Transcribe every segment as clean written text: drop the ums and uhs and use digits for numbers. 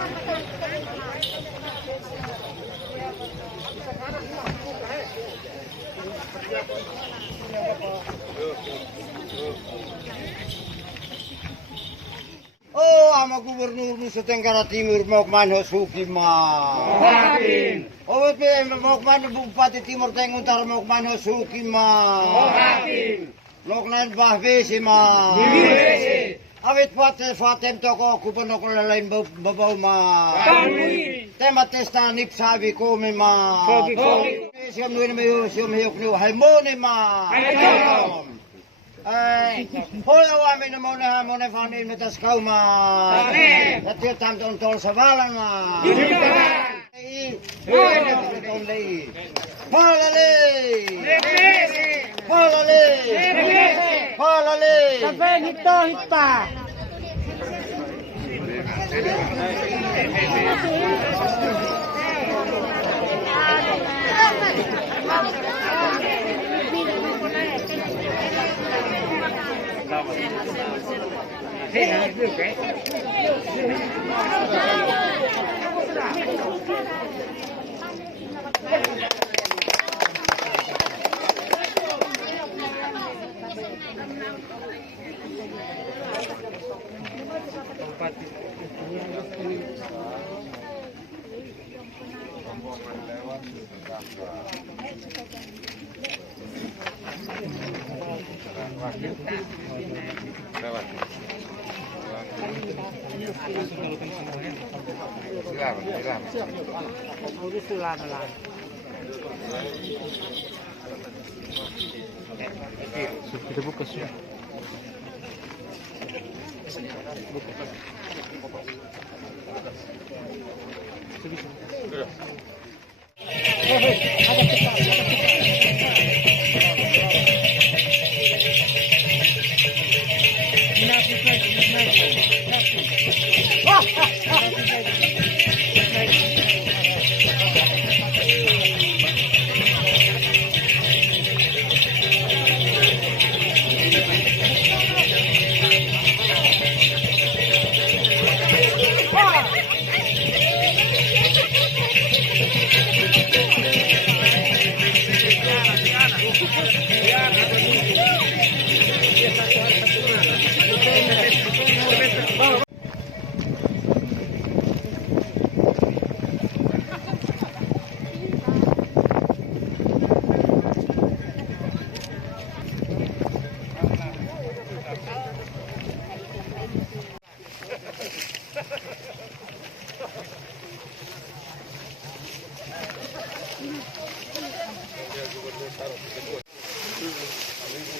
Oh, ama gubernur Nusa Tenggara Timur Mokman Hosukima. Oh, Mokman Bupati Timur Tengah Utara Mokman Hosukima. Loknan Bahvesima. Awit fatem toko gubernur lain babau ma. Tema testa nip sabi ko ma. Siam nuin me siam hiyok ni haimone ma. Hola wami na mone fani metas kau ma. Dati tam tol sabalan ma. Palale. Palale. Palale. Sampai hita. Kita buka sih.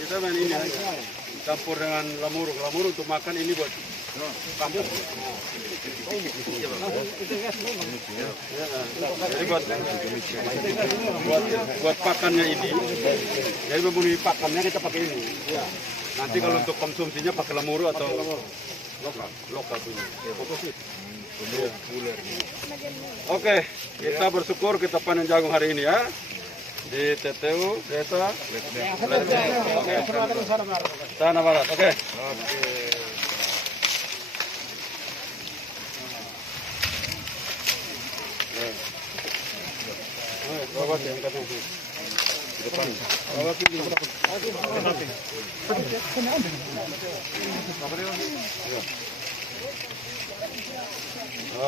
Kita main ini campur dengan lamurung untuk makan ini buat pakan. Jadi buat pakannya ini. Jadi memenuhi pakannya kita pakai ini. Nanti kalau untuk konsumsinya pakai lamuru atau lokal punya. Oke, kita bersyukur kita panen jagung hari ini ya. Di TTU Desa Tanah Barat. Oke. Bawa yang kata itu. Depan. Bawa ini.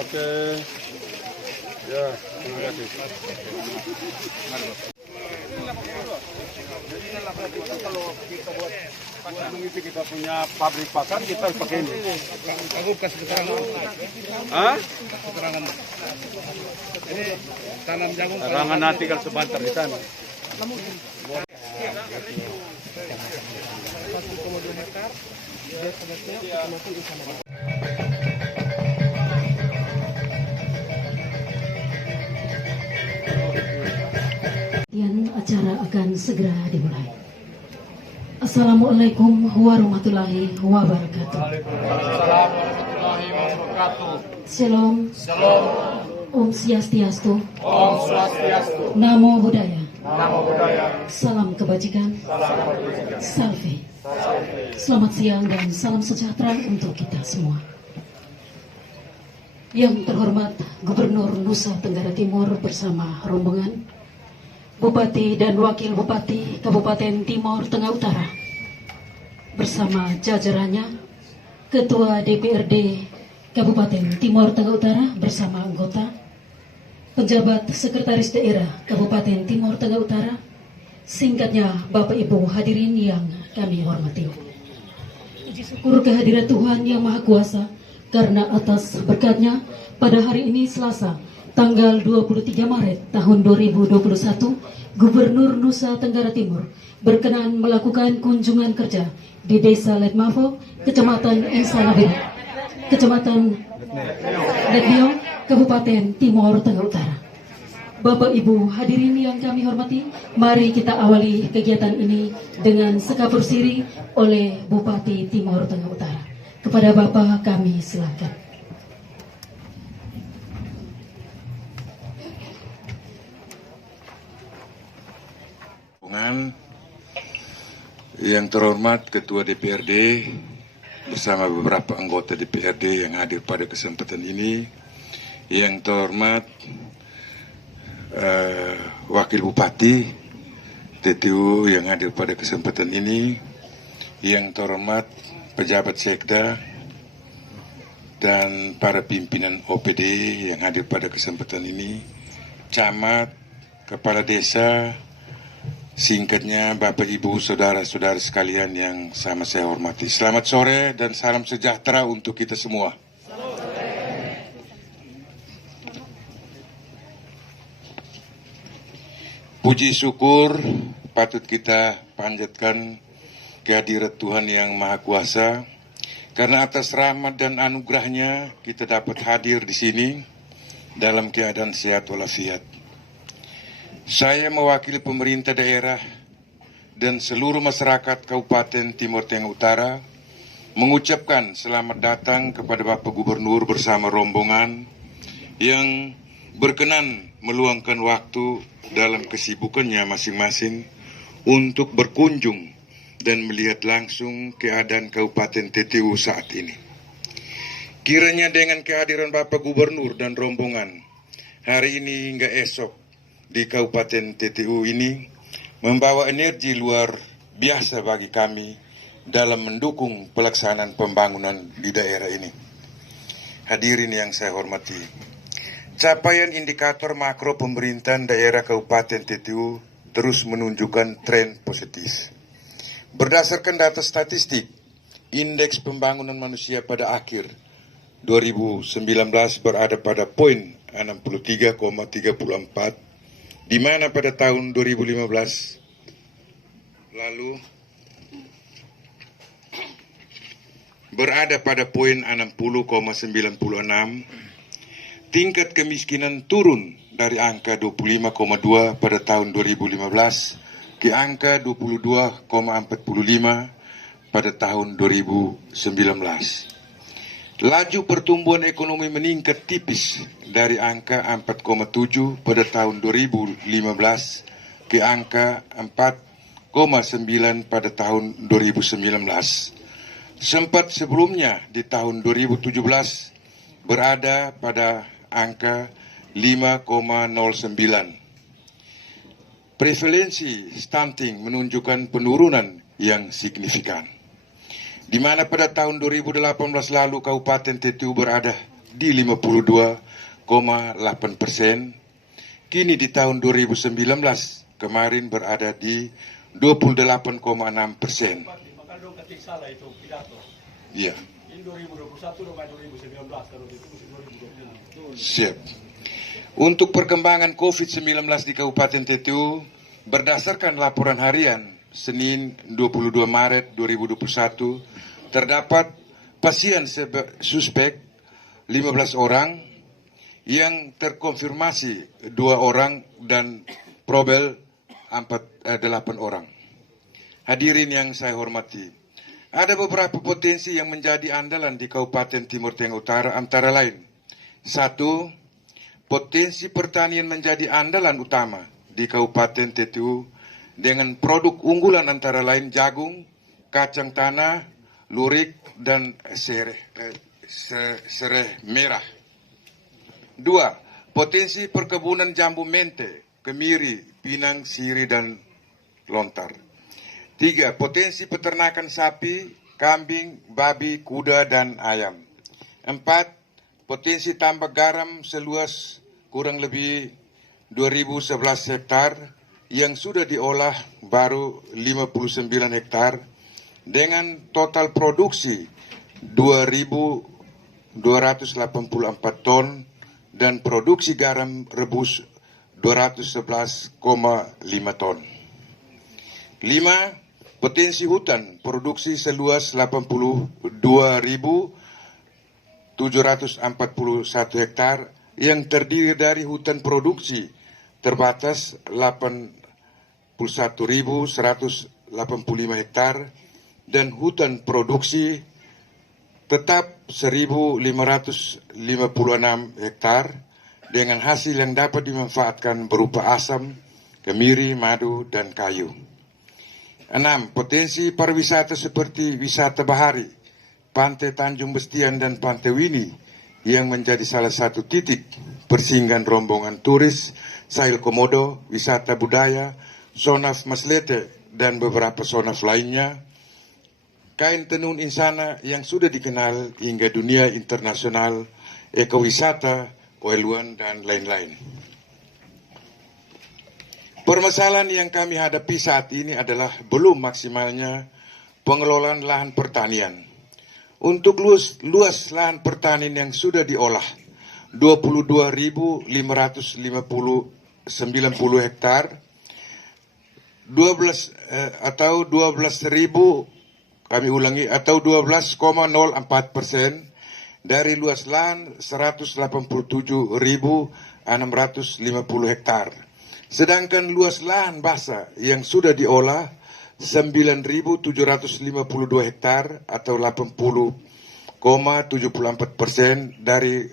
Oke. Ya, terima kasih. Jadi kalau kita buat mengisi kita punya pabrik pakan kita harus pakai ini. Aku kasih keterangan. Hah? Keterangan. Ini tanam jagung. Keterangan nanti kalau sebentar di sana. Acara akan segera dimulai. Assalamualaikum warahmatullahi wabarakatuh. Shalom. Om Swastiastu. Namo Buddhaya. Salam kebajikan. Salve. Selamat siang dan salam sejahtera untuk kita semua. Yang terhormat Gubernur Nusa Tenggara Timur bersama rombongan, Bupati dan Wakil Bupati Kabupaten Timor Tengah Utara, bersama jajarannya, Ketua DPRD Kabupaten Timor Tengah Utara bersama anggota, Penjabat Sekretaris Daerah Kabupaten Timor Tengah Utara, singkatnya Bapak Ibu hadirin yang kami hormati. Puji syukur kehadirat Tuhan Yang Maha Kuasa, karena atas berkatnya pada hari ini Selasa, tanggal 23 Maret tahun 2021, Gubernur Nusa Tenggara Timur berkenan melakukan kunjungan kerja di Desa Letmafo, Kecamatan Ensanabin, Kecamatan Letbiong, Kabupaten Timor Tengah Utara. Bapak Ibu hadirin yang kami hormati, mari kita awali kegiatan ini dengan sekapur siri oleh Bupati Timor Tengah Utara. Kepada Bapak kami silakan. Yang terhormat Ketua DPRD bersama beberapa anggota DPRD yang hadir pada kesempatan ini, yang terhormat Wakil Bupati TTU yang hadir pada kesempatan ini, yang terhormat pejabat sekda dan para pimpinan OPD yang hadir pada kesempatan ini, camat, kepala desa, singkatnya Bapak Ibu saudara-saudara sekalian yang sama saya hormati. Selamat sore dan salam sejahtera untuk kita semua. Puji syukur patut kita panjatkan kehadirat Tuhan Yang Maha Kuasa, karena atas rahmat dan anugerahnya kita dapat hadir di sini dalam keadaan sehat walafiat. Saya mewakili pemerintah daerah dan seluruh masyarakat Kabupaten Timor Tengah Utara mengucapkan selamat datang kepada Bapak Gubernur bersama rombongan yang berkenan meluangkan waktu dalam kesibukannya masing-masing untuk berkunjung dan melihat langsung keadaan Kabupaten TTU saat ini. Kiranya dengan kehadiran Bapak Gubernur dan rombongan hari ini hingga esok di Kabupaten TTU ini membawa energi luar biasa bagi kami dalam mendukung pelaksanaan pembangunan di daerah ini. Hadirin yang saya hormati, capaian indikator makro pemerintahan daerah Kabupaten TTU terus menunjukkan tren positif. Berdasarkan data statistik, indeks pembangunan manusia pada akhir 2019 berada pada poin 63,34, di mana pada tahun 2015 lalu berada pada poin 60,96. Tingkat kemiskinan turun dari angka 25,2 pada tahun 2015 ke angka 22,45 pada tahun 2019. Laju pertumbuhan ekonomi meningkat tipis dari angka 4,7 pada tahun 2015 ke angka 4,9 pada tahun 2019. Sempat sebelumnya di tahun 2017 berada pada angka 5,09. Prevalensi stunting menunjukkan penurunan yang signifikan, di mana pada tahun 2018 lalu Kabupaten TTU berada di 52,8%, kini di tahun 2019 kemarin berada di 28,6%. Iya. Siap. Untuk perkembangan COVID-19 di Kabupaten TTU, berdasarkan laporan harian Senin 22 Maret 2021, terdapat pasien suspek 15 orang, yang terkonfirmasi 2 orang dan probel 8 orang. Hadirin yang saya hormati, ada beberapa potensi yang menjadi andalan di Kabupaten Timor Tengah Utara, antara lain: 1. Potensi pertanian menjadi andalan utama di Kabupaten TTU dengan produk unggulan antara lain jagung, kacang tanah, lurik, dan sereh merah. 2. Potensi perkebunan jambu mente, kemiri, pinang, siri, dan lontar. 3. Potensi peternakan sapi, kambing, babi, kuda, dan ayam. 4. Potensi tambak garam seluas kurang lebih 2011 hektar yang sudah diolah baru 59 hektar dengan total produksi 2.284 ton dan produksi garam rebus 211,5 ton. 5. Potensi hutan produksi seluas 82.741 hektar yang terdiri dari hutan produksi terbatas 81.185 hektar dan hutan produksi tetap 1.556 hektar dengan hasil yang dapat dimanfaatkan berupa asam, kemiri, madu, dan kayu. 6. Potensi pariwisata seperti wisata bahari, Pantai Tanjung Bestian dan Pantai Wini yang menjadi salah satu titik persinggahan rombongan turis, Sahil Komodo, wisata budaya, Sonaf Maslete, dan beberapa sonaf lainnya, kain tenun insana yang sudah dikenal hingga dunia internasional, ekowisata, Oeluan, dan lain-lain. Permasalahan yang kami hadapi saat ini adalah belum maksimalnya pengelolaan lahan pertanian. Untuk luas lahan pertanian yang sudah diolah 22.590 hektar, 12,04% dari luas lahan 187.650 hektar. Sedangkan luas lahan basah yang sudah diolah 9.752 hektar atau 80,74% dari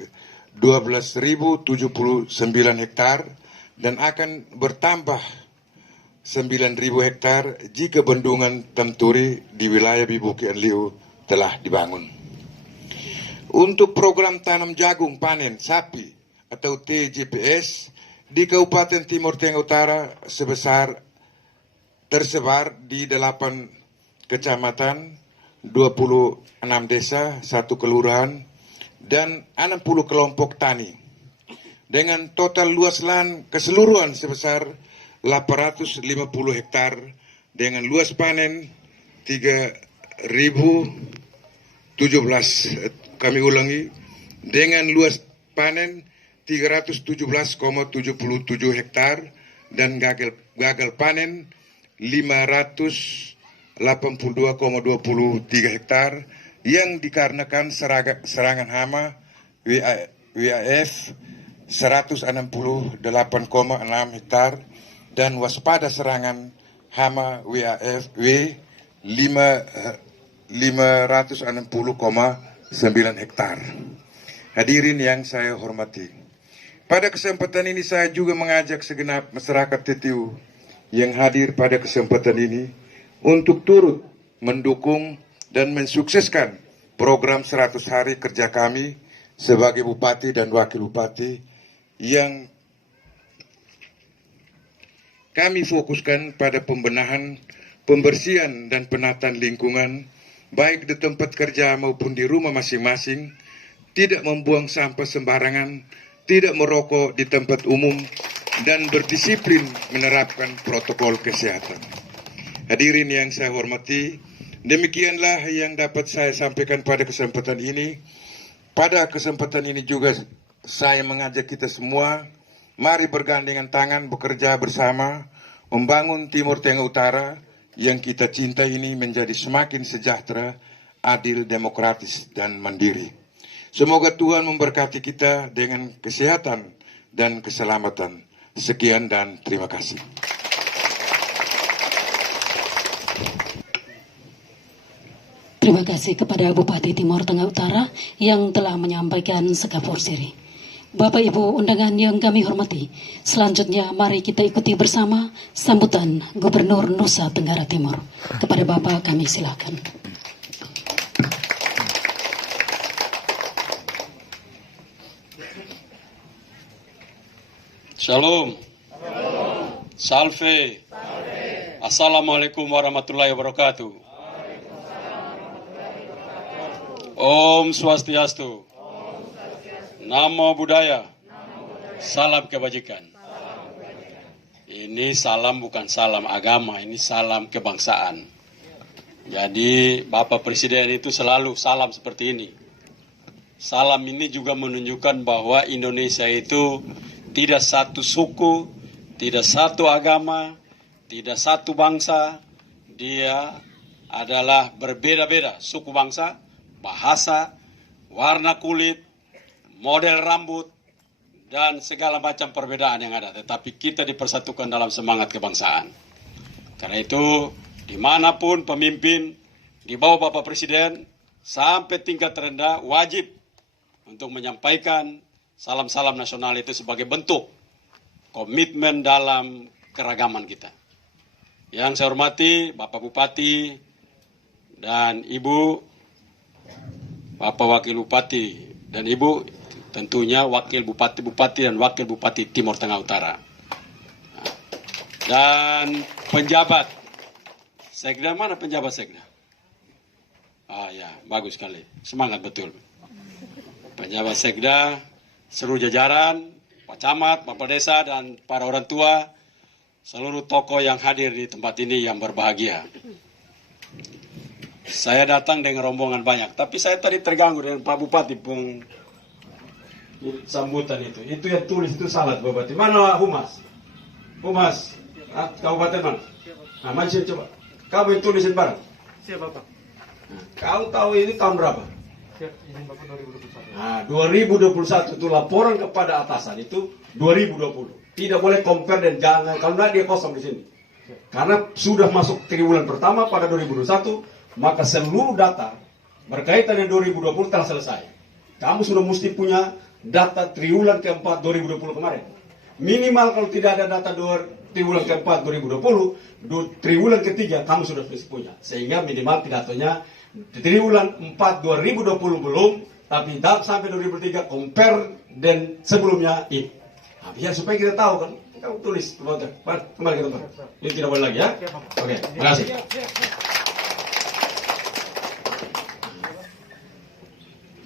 12.079 hektar dan akan bertambah 9.000 hektar jika bendungan Tamturi di wilayah Bibuki Liu telah dibangun. Untuk program tanam jagung panen sapi atau TJPS di Kabupaten Timur Tengah Utara tersebar di 8 kecamatan, 26 desa, 1 kelurahan, dan 60 kelompok tani. Dengan total luas lahan keseluruhan sebesar 850 hektar dengan luas panen 3.017, kami ulangi, dengan luas panen 317,77 hektar dan gagal panen 582,23 hektar yang dikarenakan serangan hama WAF 168,6 hektar dan waspada serangan hama WAF 560,9 hektar. Hadirin yang saya hormati, pada kesempatan ini saya juga mengajak segenap masyarakat TTU yang hadir pada kesempatan ini untuk turut mendukung dan mensukseskan program 100 hari kerja kami sebagai Bupati dan Wakil Bupati yang kami fokuskan pada pembenahan, pembersihan, dan penataan lingkungan, baik di tempat kerja maupun di rumah masing-masing, tidak membuang sampah sembarangan, tidak merokok di tempat umum, dan berdisiplin menerapkan protokol kesehatan. Hadirin yang saya hormati, demikianlah yang dapat saya sampaikan pada kesempatan ini. Pada kesempatan ini juga saya mengajak kita semua, mari bergandengan tangan bekerja bersama, membangun Timur Tengah Utara yang kita cinta ini menjadi semakin sejahtera, adil, demokratis, dan mandiri. Semoga Tuhan memberkati kita dengan kesehatan dan keselamatan. Sekian dan terima kasih. Terima kasih kepada Bupati Timur Tengah Utara yang telah menyampaikan sekapur siri. Bapak Ibu undangan yang kami hormati, selanjutnya mari kita ikuti bersama sambutan Gubernur Nusa Tenggara Timur. Kepada Bapak kami silakan. Shalom. Salve. Assalamualaikum warahmatullahi wabarakatuh. Om Swastiastu. Namo Buddhaya. Salam kebajikan. Ini salam bukan salam agama, ini salam kebangsaan. Jadi Bapak Presiden itu selalu salam seperti ini. Salam ini juga menunjukkan bahwa Indonesia itu tidak satu suku, tidak satu agama, tidak satu bangsa. Dia adalah berbeda-beda suku bangsa, bahasa, warna kulit, model rambut, dan segala macam perbedaan yang ada. Tetapi kita dipersatukan dalam semangat kebangsaan. Karena itu, dimanapun pemimpin, di bawah Bapak Presiden, sampai tingkat terendah, wajib untuk menyampaikan salam-salam nasional itu sebagai bentuk komitmen dalam keragaman kita. Yang saya hormati Bapak Bupati dan Ibu, Bapak Wakil Bupati dan Ibu, tentunya Wakil Bupati-Bupati dan Wakil Bupati Timur Tengah Utara. Dan penjabat, Sekda mana penjabat Sekda? Ah ya, bagus sekali, semangat betul. Penjabat Sekda, seluruh jajaran, Pak Camat, Bapak Desa, dan para orang tua, seluruh tokoh yang hadir di tempat ini yang berbahagia. Saya datang dengan rombongan banyak, tapi saya tadi terganggu dengan Pak Bupati pun sambutan itu. Itu yang tulis itu salah Bupati. Mana Humas? Humas, Kabupaten mana? Nah, maju coba. Kamu yang tulisin bareng. Siapa Pak? Nah, kau tahu ini tahun berapa? Nah, 2021 itu laporan kepada atasan itu 2020. Tidak boleh compare dan jangan, karena dia kosong di sini. Karena sudah masuk triwulan pertama pada 2021, maka seluruh data berkaitan dengan 2020 telah selesai. Kamu sudah mesti punya data triwulan keempat 2020 kemarin. Minimal kalau tidak ada data triwulan keempat 2020, triwulan ketiga kamu sudah punya. Sehingga minimal pidatonya triwulan 4 2020 belum, tapi sampai 2003 compare dan sebelumnya ini. Nah, biar supaya kita tahu kan, kamu tulis kembali ke tempat. Ini tidak boleh lagi ya. Oke, terima kasih.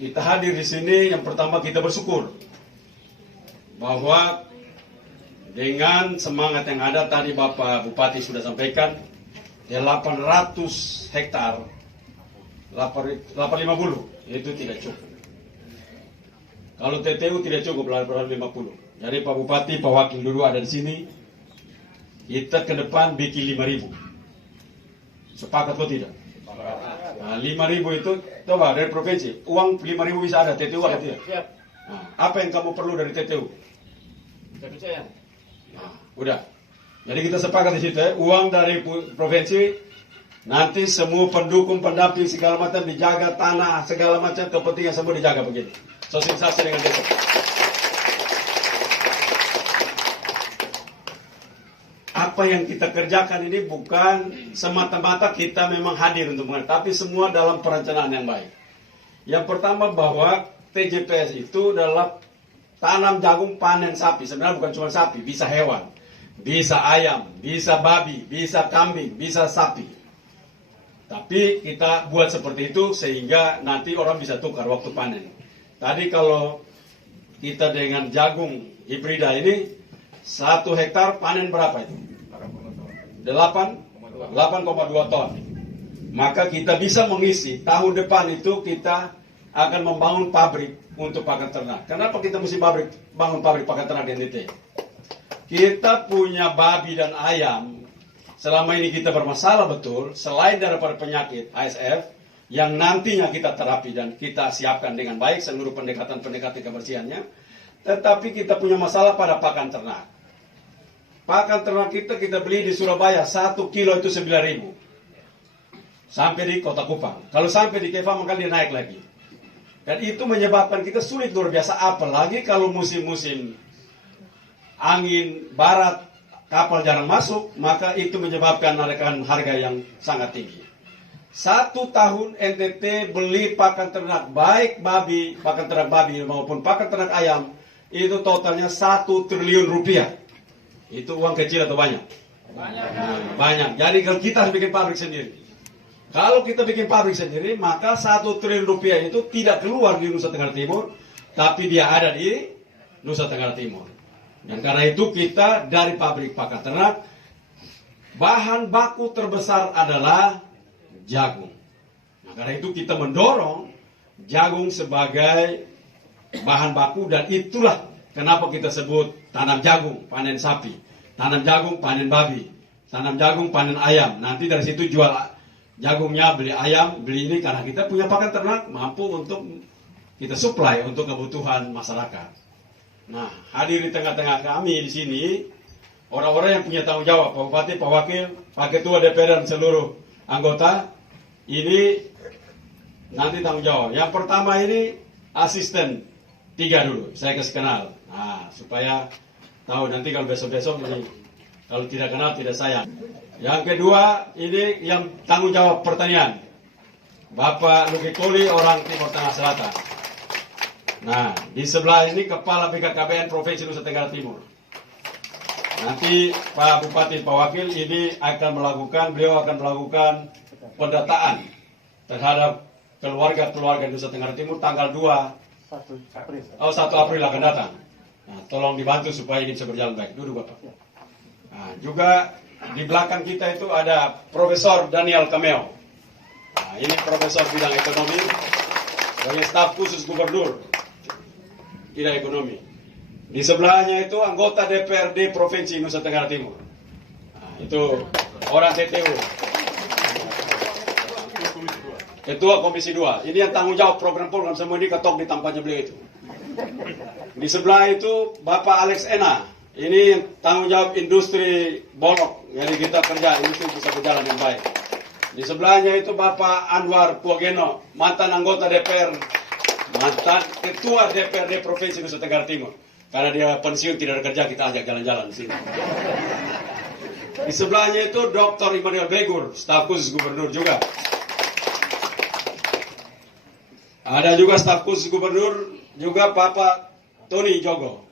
Kita hadir di sini, yang pertama kita bersyukur bahwa dengan semangat yang ada tadi Bapak Bupati sudah sampaikan 800 hektar 850 itu tidak cukup. Kalau TTU tidak cukup 850. Jadi Pak Bupati, Pak Wakil dulu ada di sini. Kita ke depan bikin 5.000. Sepakat atau tidak? Nah, 5.000 itu coba dari provinsi. Uang 5.000 bisa ada, TTU ada tidak? Nah, apa yang kamu perlu dari TTU? Nah, udah. Jadi kita sepakat di situ ya. Uang dari provinsi. Nanti semua pendukung, pendamping segala macam dijaga, tanah segala macam kepentingan semua dijaga begini. Sosialisasi dengan desa. Apa yang kita kerjakan ini bukan semata-mata kita memang hadir untuk mengerti, tapi semua dalam perencanaan yang baik. Yang pertama bahwa TJPS itu adalah tanam jagung panen sapi. Sebenarnya bukan cuma sapi, bisa hewan, bisa ayam, bisa babi, bisa kambing, bisa sapi. Tapi kita buat seperti itu sehingga nanti orang bisa tukar waktu panen. Tadi kalau kita dengan jagung hibrida ini 1 hektar panen berapa itu? 8,2 ton. Maka kita bisa mengisi tahun depan itu kita akan membangun pabrik untuk pakan ternak. Kenapa kita mesti bangun pabrik pakan ternak di NTT? Kita punya babi dan ayam. Selama ini kita bermasalah betul, selain daripada penyakit ASF, yang nantinya kita terapi dan kita siapkan dengan baik seluruh pendekatan-pendekatan kebersihannya, tetapi kita punya masalah pada pakan ternak. Pakan ternak kita beli di Surabaya, 1 kilo itu 9.000. Sampai di Kota Kupang. Kalau sampai di Keva, maka dia naik lagi. Dan itu menyebabkan kita sulit luar biasa, apalagi kalau musim-musim angin barat, kapal jarang masuk, maka itu menyebabkan harga yang sangat tinggi. 1 tahun NTT beli pakan ternak, baik babi, pakan ternak babi maupun pakan ternak ayam, itu totalnya 1 triliun rupiah. Itu uang kecil atau banyak? Banyak. Jadi kalau kita harus bikin pabrik sendiri. Kalau kita bikin pabrik sendiri, maka 1 triliun rupiah itu tidak keluar di Nusa Tenggara Timur, tapi dia ada di Nusa Tenggara Timur. Dan karena itu kita dari pabrik pakan ternak, bahan baku terbesar adalah jagung. Nah, karena itu kita mendorong jagung sebagai bahan baku, dan itulah kenapa kita sebut tanam jagung, panen sapi, tanam jagung, panen babi, tanam jagung, panen ayam. Nanti dari situ jual jagungnya, beli ayam, beli ini, karena kita punya pakan ternak mampu untuk kita supply untuk kebutuhan masyarakat. Nah, hadir di tengah-tengah kami di sini orang-orang yang punya tanggung jawab, Pak Bupati, Pak Wakil, Pak Ketua DPR dan seluruh anggota. Ini nanti tanggung jawab. Yang pertama ini asisten 3 dulu, saya kasih kenal. Nah, supaya tahu nanti kalau besok-besok ini kalau tidak kenal tidak sayang. Yang kedua ini yang tanggung jawab pertanian, Bapak Luki Koli, orang Timur Tengah Selatan. Nah, di sebelah ini Kepala BKKBN Provinsi Nusa Tenggara Timur. Nanti Pak Bupati, Pak Wakil ini beliau akan melakukan pendataan terhadap keluarga-keluarga Nusa Tenggara Timur tanggal 1 April akan datang. Nah, tolong dibantu supaya ini bisa berjalan baik. Duduk Bapak. Nah, juga di belakang kita itu ada Profesor Daniel Cameo. Nah, ini Profesor bidang ekonomi, sebagai staf khusus Gubernur bidang ekonomi. Di sebelahnya itu anggota DPRD Provinsi Nusa Tenggara Timur. Nah, itu orang TTU. Ketua Komisi 2. Ini yang tanggung jawab program-program semua ini, ketok di tampaknya beliau itu. Di sebelah itu Bapak Alex Ena. Ini tanggung jawab industri bolok. Jadi kita kerja industri bisa berjalan dengan baik. Di sebelahnya itu Bapak Anwar Puageno, mantan anggota DPR, mantan Ketua DPRD Provinsi Nusa Tenggara Timur. Karena dia pensiun tidak ada kerja, kita ajak jalan-jalan di sini. Di sebelahnya itu Dr. Immanuel Begur, staf khusus Gubernur juga. Ada juga staf khusus Gubernur juga Bapak Tony Jogo.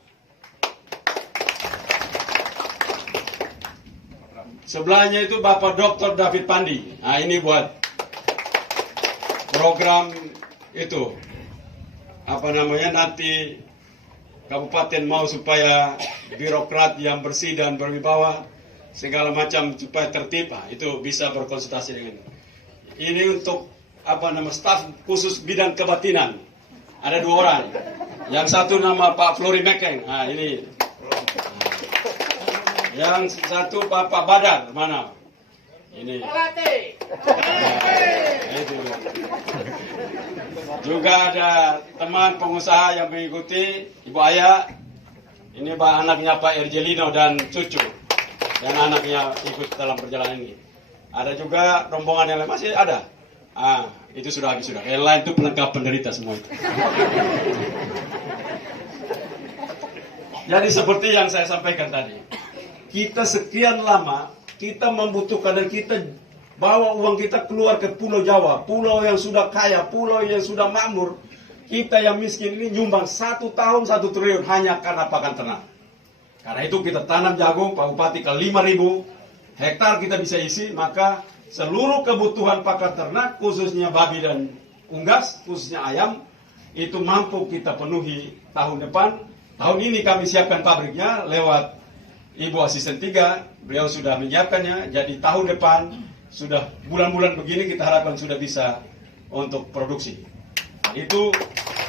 Sebelahnya itu Bapak Dr. David Pandi. Nah, ini buat program itu. Apa namanya, nanti kabupaten mau supaya birokrat yang bersih dan berwibawa segala macam supaya tertib, itu bisa berkonsultasi dengan ini. Untuk staf khusus bidang kebatinan ada 2 orang. Yang satu nama Pak Flory Mekeng. Nah, ini. Yang satu Pak Badar, mana? Ini. Itu. Juga ada teman pengusaha yang mengikuti, Ibu Aya. Ini anaknya Pak Erjelino dan cucu. Dan anaknya ikut dalam perjalanan ini. Ada juga rombongan yang lain, masih ada. Itu sudah habis sudah. Yang lain itu pelengkap penderita semua itu. Jadi seperti yang saya sampaikan tadi, kita sekian lama kita membutuhkan dan kita bawa uang kita keluar ke Pulau Jawa, pulau yang sudah kaya, pulau yang sudah makmur. Kita yang miskin ini nyumbang 1 tahun 1 triliun hanya karena pakan ternak. Karena itu kita tanam jagung, Pak Bupati, ke 5.000 hektar kita bisa isi, maka seluruh kebutuhan pakan ternak, khususnya babi dan unggas, khususnya ayam, itu mampu kita penuhi tahun depan. Tahun ini kami siapkan pabriknya lewat Ibu Asisten 3, beliau sudah menyiapkannya. Jadi tahun depan sudah bulan-bulan begini kita harapkan sudah bisa untuk produksi. Itu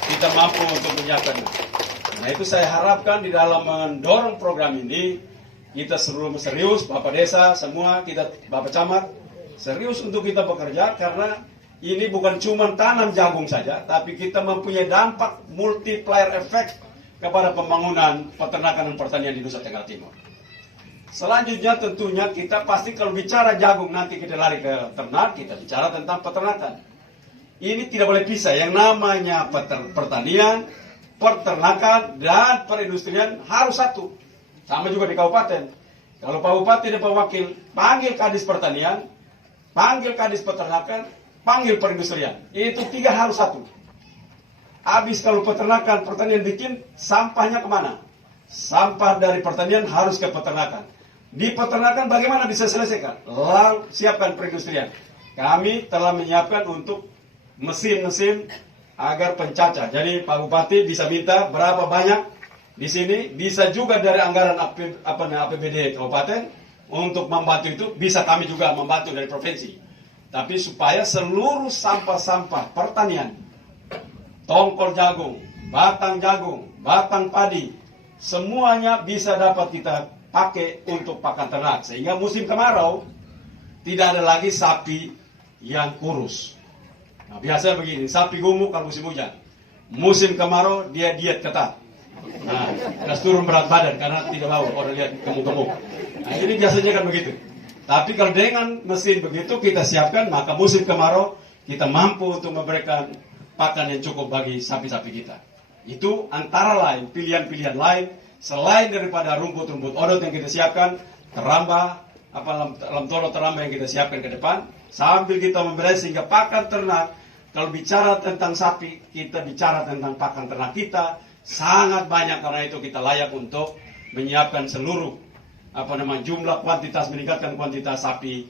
kita mampu untuk menyiapkannya. Nah, itu saya harapkan di dalam mendorong program ini kita serius, Bapak Desa semua, kita Bapak Camat serius untuk kita bekerja, karena ini bukan cuma tanam jagung saja, tapi kita mempunyai dampak multiplier effect kepada pembangunan peternakan dan pertanian di Nusa Tenggara Timur. Selanjutnya tentunya kita pasti kalau bicara jagung nanti kita lari ke ternak, kita bicara tentang peternakan. Ini tidak boleh pisah, yang namanya pertanian, peternakan, dan perindustrian harus satu. Sama juga di kabupaten. Kalau Pak Bupati dan Pak Wakil panggil Kadis Pertanian, panggil Kadis Peternakan, panggil perindustrian. Itu 3 harus satu. habis kalau peternakan, pertanian bikin, sampahnya kemana? Sampah dari pertanian harus ke peternakan. Di peternakan bagaimana bisa selesaikan? Lalu siapkan perindustrian. Kami telah menyiapkan untuk mesin-mesin agar pencacah. Jadi Pak Bupati bisa minta berapa banyak di sini, bisa juga dari anggaran APBD kabupaten untuk membantu itu, bisa kami juga membantu dari provinsi. Tapi supaya seluruh sampah-sampah pertanian, tongkol jagung, batang padi, semuanya bisa dapat kita pakai untuk pakan ternak. Sehingga musim kemarau tidak ada lagi sapi yang kurus. Nah, biasanya begini, sapi gemuk kalau musim hujan. Musim kemarau dia diet ketat. Nah, terus turun berat badan karena tidak mau orang lihat gemuk-gemuk. Nah, ini biasanya kan begitu. Tapi kalau dengan mesin begitu kita siapkan, maka musim kemarau kita mampu untuk memberikan pakan yang cukup bagi sapi-sapi kita. Itu antara lain pilihan-pilihan lain selain daripada rumput-rumput odot yang kita siapkan, terambah lamtoro terambah yang kita siapkan ke depan, sambil kita memberi sehingga pakan ternak. Kalau bicara tentang sapi, kita bicara tentang pakan ternak kita sangat banyak, karena itu kita layak untuk menyiapkan seluruh jumlah kuantitas, meningkatkan kuantitas sapi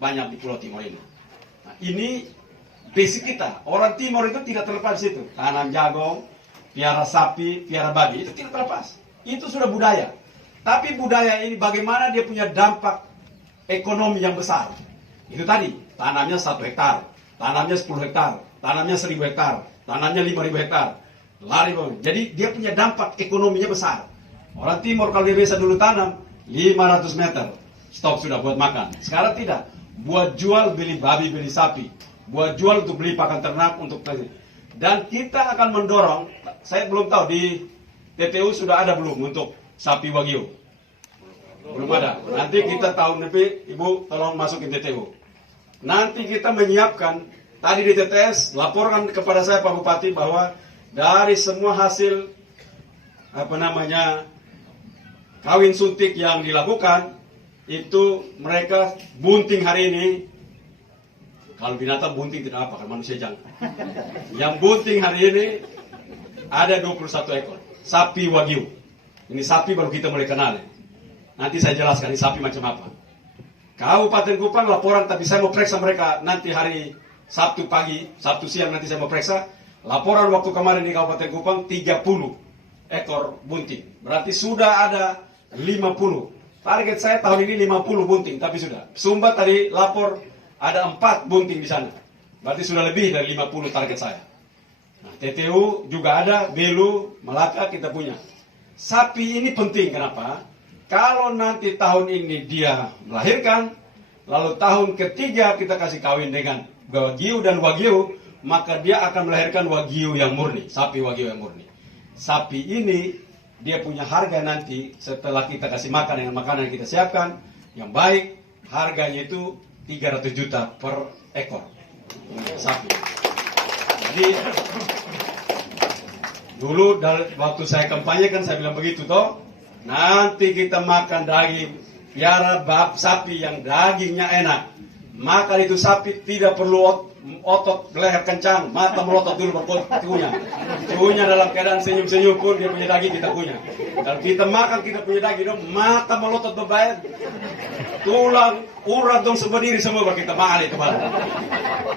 banyak di Pulau Timor ini. Nah, ini basic kita. Orang Timor itu tidak terlepas di situ. Tanam jagung, piara sapi, piara babi, itu tidak terlepas. Itu sudah budaya. Tapi budaya ini bagaimana dia punya dampak ekonomi yang besar. Itu tadi, tanamnya 1 hektar, tanamnya 10 hektar, tanamnya 1000 hektar, tanamnya 5000 hektar. Jadi dia punya dampak ekonominya besar. Orang Timor kalau dia biasa dulu tanam 500 meter, stok sudah buat makan. Sekarang tidak, buat jual, beli babi, beli sapi, buat jual untuk beli pakan ternak untuk. Dan kita akan mendorong, saya belum tahu di TTU sudah ada belum untuk sapi Wagyu. Belum ada. Nanti kita tahun depan, Ibu tolong masukin TTU. Nanti kita menyiapkan, tadi di TTS laporkan kepada saya Pak Bupati bahwa dari semua hasil kawin suntik yang dilakukan, itu mereka bunting hari ini. Kalau binatang bunting tidak apa, kalau manusia jangan. Yang bunting hari ini ada 21 ekor sapi Wagyu. Ini sapi baru kita mulai kenal. Nanti saya jelaskan ini sapi macam apa. Kabupaten Kupang laporan, tapi saya mau periksa mereka nanti hari Sabtu pagi, Sabtu siang nanti saya mau periksa. Laporan waktu kemarin di Kabupaten Kupang 30 ekor bunting. Berarti sudah ada 50. Target saya tahun ini 50 bunting, tapi sudah. Sumba tadi lapor ada 4 bunting di sana. Berarti sudah lebih dari 50 target saya. Nah, TTU juga ada, Belu, Melaka kita punya. Sapi ini penting, kenapa? Kalau nanti tahun ini dia melahirkan, lalu tahun ketiga kita kasih kawin dengan Wagyu dan Wagyu, maka dia akan melahirkan Wagyu yang murni, sapi Wagyu yang murni. Sapi ini dia punya harga nanti setelah kita kasih makan dengan makanan yang kita siapkan yang baik, harganya itu 300 juta per ekor sapi. Jadi dulu waktu saya kampanye kan saya bilang begitu toh, nanti kita makan daging piara sapi yang dagingnya enak, maka itu sapi tidak perlu otot leher kencang, mata melotot dulu baru kunyah. Kunyah dalam keadaan senyum-senyum pun dia punya daging kita kunyah. Kalau kita makan kita punya daging, mata melotot bebayar, tulang urat dong seberdiri semua baru kita makan itu barang.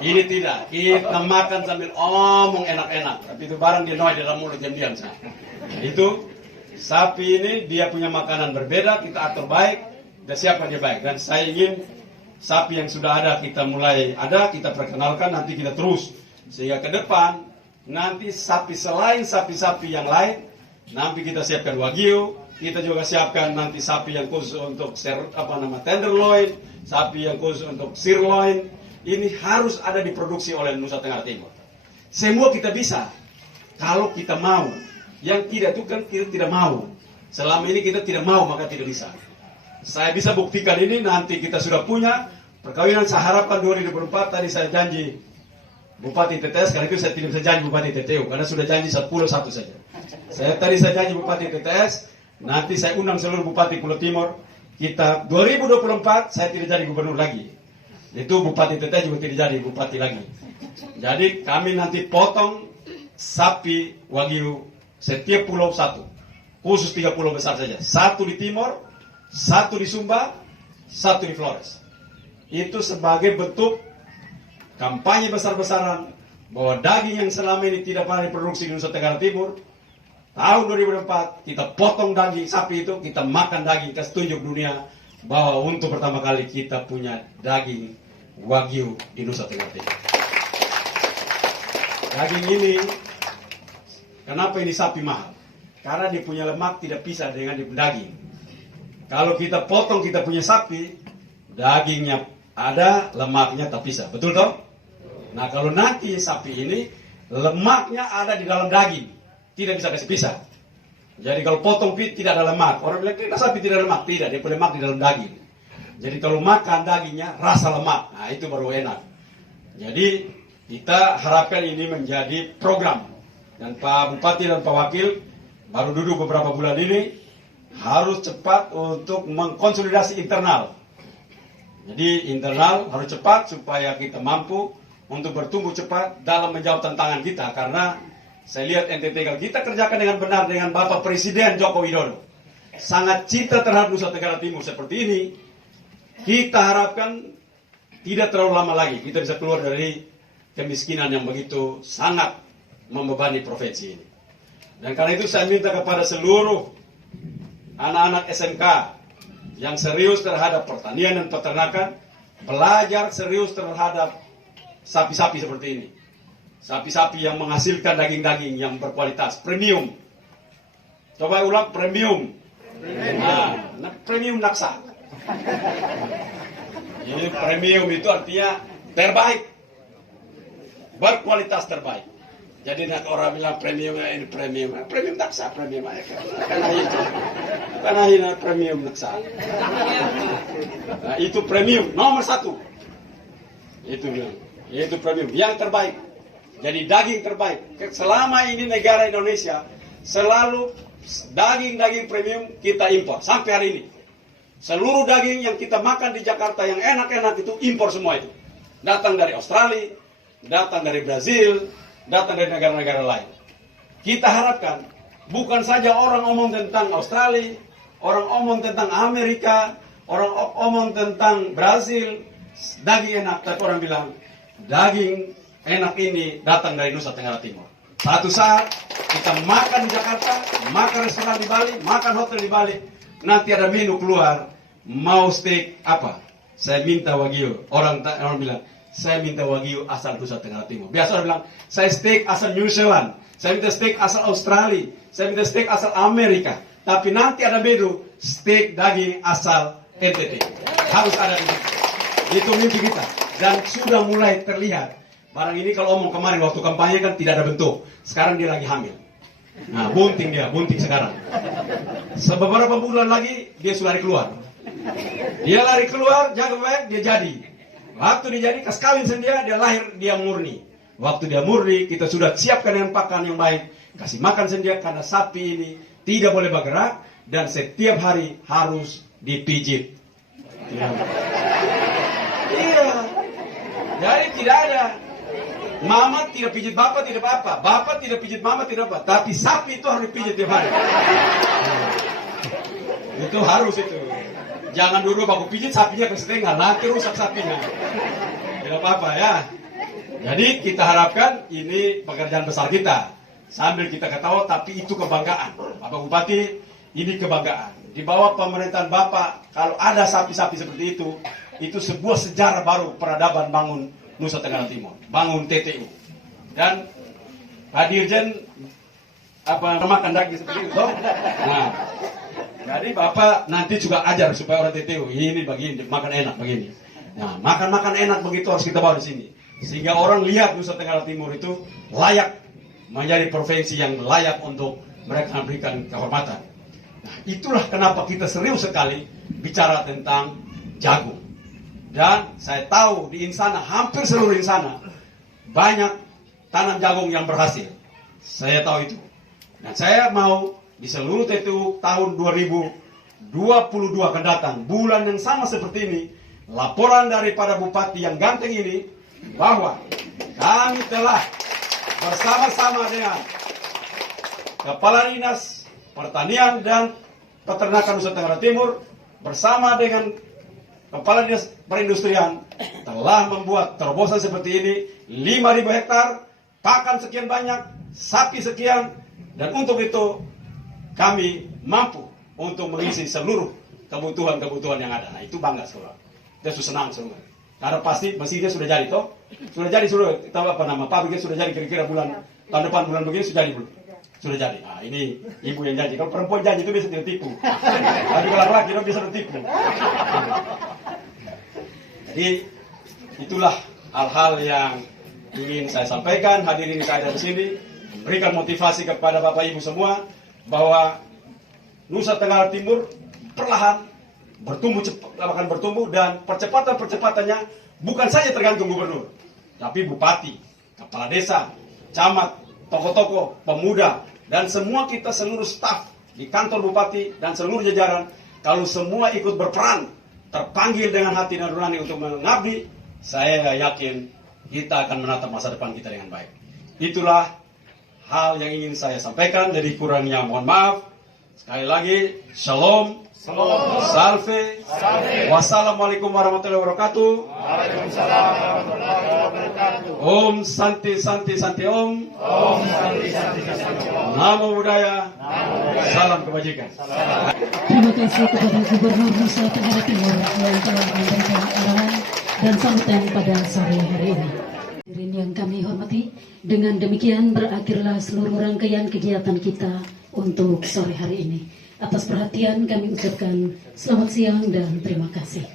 Ini tidak, kita makan sambil omong enak-enak, tapi itu barang dia noy di dalam mulut diam-diam. Itu sapi ini dia punya makanan berbeda, kita atur baik, kita siapkan dia baik. Dan saya ingin sapi yang sudah ada kita mulai ada, kita perkenalkan, nanti kita terus. Sehingga ke depan, nanti sapi selain sapi-sapi yang lain, nanti kita siapkan Wagyu, kita juga siapkan nanti sapi yang khusus untuk tenderloin, sapi yang khusus untuk sirloin. Ini harus ada diproduksi oleh Nusa Tenggara Timur. Semua kita bisa, kalau kita mau. Yang tidak itu kan kita tidak mau. Selama ini kita tidak mau, maka tidak bisa. Saya bisa buktikan ini, nanti kita sudah punya perkawinan. Saya harapkan 2024 tadi saya janji Bupati TTS, karena itu saya tidak bisa janji Bupati TTU, karena sudah janji 10 satu saja. Saya janji Bupati TTS, nanti saya undang seluruh Bupati Pulau Timor. Kita 2024 saya tidak jadi gubernur lagi. Itu Bupati TTS juga tidak jadi Bupati lagi. Jadi kami nanti potong sapi Wagyu setiap pulau satu, khusus 3 pulau besar saja. 1 di Timor, 1 di Sumba, 1 di Flores. Itu sebagai bentuk kampanye besar-besaran bahwa daging yang selama ini tidak pernah diproduksi di Nusa Tenggara Timur, tahun 2004 kita potong daging sapi itu, kita makan daging, kasih tunjuk dunia bahwa untuk pertama kali kita punya daging Wagyu di Nusa Tenggara Timur. Daging ini, kenapa ini sapi mahal? Karena dia punya lemak tidak pisah dengan daging. Kalau kita potong kita punya sapi, dagingnya ada, lemaknya tak pisah. Betul toh? Nah kalau nanti sapi ini, lemaknya ada di dalam daging, tidak bisa kasih pisah. Jadi kalau potong tidak ada lemak. Orang bilang, kita sapi tidak ada lemak. Tidak, dia punya lemak di dalam daging. Jadi kalau makan dagingnya, rasa lemak. Nah itu baru enak. Jadi kita harapkan ini menjadi program. Dan Pak Bupati dan Pak Wakil baru duduk beberapa bulan ini, harus cepat untuk mengkonsolidasi internal. Jadi internal harus cepat supaya kita mampu untuk bertumbuh cepat dalam menjawab tantangan kita. Karena saya lihat NTT kalau kita kerjakan dengan benar dengan Bapak Presiden Joko Widodo, sangat cinta terhadap Nusa Tenggara Timur seperti ini, kita harapkan tidak terlalu lama lagi kita bisa keluar dari kemiskinan yang begitu sangat membebani provinsi ini. Dan karena itu saya minta kepada seluruh anak-anak SMK yang serius terhadap pertanian dan peternakan, belajar serius terhadap sapi-sapi seperti ini. Sapi-sapi yang menghasilkan daging-daging yang berkualitas, premium. Coba ulang, premium. Nah, premium naksa. Jadi premium itu artinya terbaik, berkualitas terbaik. Jadi orang bilang premium ini premium naksa, premium karena ini premium naksa. Nah, itu premium nomor 1. Itu premium yang terbaik. Jadi daging terbaik. Selama ini negara Indonesia selalu daging premium kita impor sampai hari ini. Seluruh daging yang kita makan di Jakarta yang enak-enak itu impor semua itu. Datang dari Australia, datang dari Brazil, datang dari negara-negara lain. Kita harapkan bukan saja orang omong tentang Australia, orang omong tentang Amerika, orang omong tentang Brazil, daging enak, tapi orang bilang daging enak ini datang dari Nusa Tenggara Timur. Satu saat kita makan di Jakarta, makan restoran di Bali, makan hotel di Bali, nanti ada menu keluar, mau steak apa? Saya minta Wagyu. Orang bilang, saya minta Wagyu asal Nusa Tenggara Timur. Biasa orang bilang, saya steak asal New Zealand, saya minta steak asal Australia, saya minta steak asal Amerika. Tapi nanti ada menu steak daging asal NTT. Harus ada di situ. Itu mimpi kita. Dan sudah mulai terlihat. Barang ini kalau omong kemarin waktu kampanye kan tidak ada bentuk. Sekarang dia lagi hamil. Nah, bunting sekarang. Beberapa bulan lagi dia sudah lari keluar. Dia lari keluar, jaga baik, dia jadi. Waktu dia jadi, kas kawin sendiri, dia lahir, dia murni. Waktu dia murni, kita sudah siapkan dengan pakan yang baik. Kasih makan sendiri, karena sapi ini tidak boleh bergerak. Dan setiap hari harus dipijit. Iya. Jadi tidak ada. Mama tidak pijit bapak, tidak apa-apa. Bapak tidak pijit mama, tidak apa. Tapi sapi itu harus dipijit tiap hari. Itu harus itu. Jangan dulu baku pijit sapinya ke setengah, nanti rusak sapinya. Tidak apa-apa ya. Jadi kita harapkan ini pekerjaan besar kita. Sambil kita ketawa, tapi itu kebanggaan. Bapak Bupati, ini kebanggaan. Di bawah pemerintahan Bapak, kalau ada sapi-sapi seperti itu sebuah sejarah baru peradaban bangun Nusa Tenggara Timur, bangun TTU. Dan Pak Dirjen makan daging seperti itu. Nah, jadi Bapak nanti juga ajar supaya orang TTU ini begini, makan enak begini. Nah, makan enak begitu harus kita bawa di sini. Sehingga orang lihat Nusa Tenggara Timur itu layak menjadi provinsi yang layak untuk mereka memberikan kehormatan. Nah, itulah kenapa kita serius sekali bicara tentang jagung. Dan saya tahu di Insana, hampir seluruh Insana, banyak tanam jagung yang berhasil. Saya tahu itu. Dan saya mau di seluruh TTU tahun 2022 akan datang, bulan yang sama seperti ini, laporan daripada Bupati yang ganteng ini, bahwa kami telah bersama-sama dengan Kepala Dinas Pertanian dan Peternakan Nusa Tenggara Timur bersama dengan Kepala Dinas Perindustrian telah membuat terobosan seperti ini, 5.000 hektar, pakan sekian banyak, sapi sekian, dan untuk itu kami mampu untuk mengisi seluruh kebutuhan-kebutuhan yang ada. Nah, itu bangga saudara. Dia sudah senang semua. Karena pasti mesinnya sudah jadi toh. Sudah jadi, sudah tahu apa nama pabriknya sudah jadi kira-kira bulan tahun depan bulan begini sudah jadi belum? Sudah jadi. Nah, ini ibu yang janji. Kalau perempuan janji itu bisa tertipu. Tapi kalau laki-laki itu bisa tertipu. Jadi itulah hal-hal yang ingin saya sampaikan. Hadirin saya di sini memberikan motivasi kepada Bapak Ibu semua bahwa Nusa Tenggara Timur perlahan akan bertumbuh dan percepatannya bukan saja tergantung gubernur, tapi bupati, kepala desa, camat, tokoh-tokoh, pemuda, dan semua kita seluruh staf di kantor bupati dan seluruh jajaran, kalau semua ikut berperan, terpanggil dengan hati dan nurani untuk mengabdi, saya yakin kita akan menatap masa depan kita dengan baik. Itulah hal yang ingin saya sampaikan. Dari kurangnya mohon maaf. Sekali lagi, shalom, salve, wassalamualaikum warahmatullahi wabarakatuh. Om Santi Santi Santi Om. Namo Buddhaya. Salam kebajikan. Terima kasih kepada Gubernur Nusa Tenggara Timur yang telah memberikan arahan dan sambutan pada sore hari ini. Hadirin yang kami hormati, dengan demikian berakhirlah seluruh rangkaian kegiatan kita untuk sore hari ini. Atas perhatian kami ucapkan selamat siang dan terima kasih.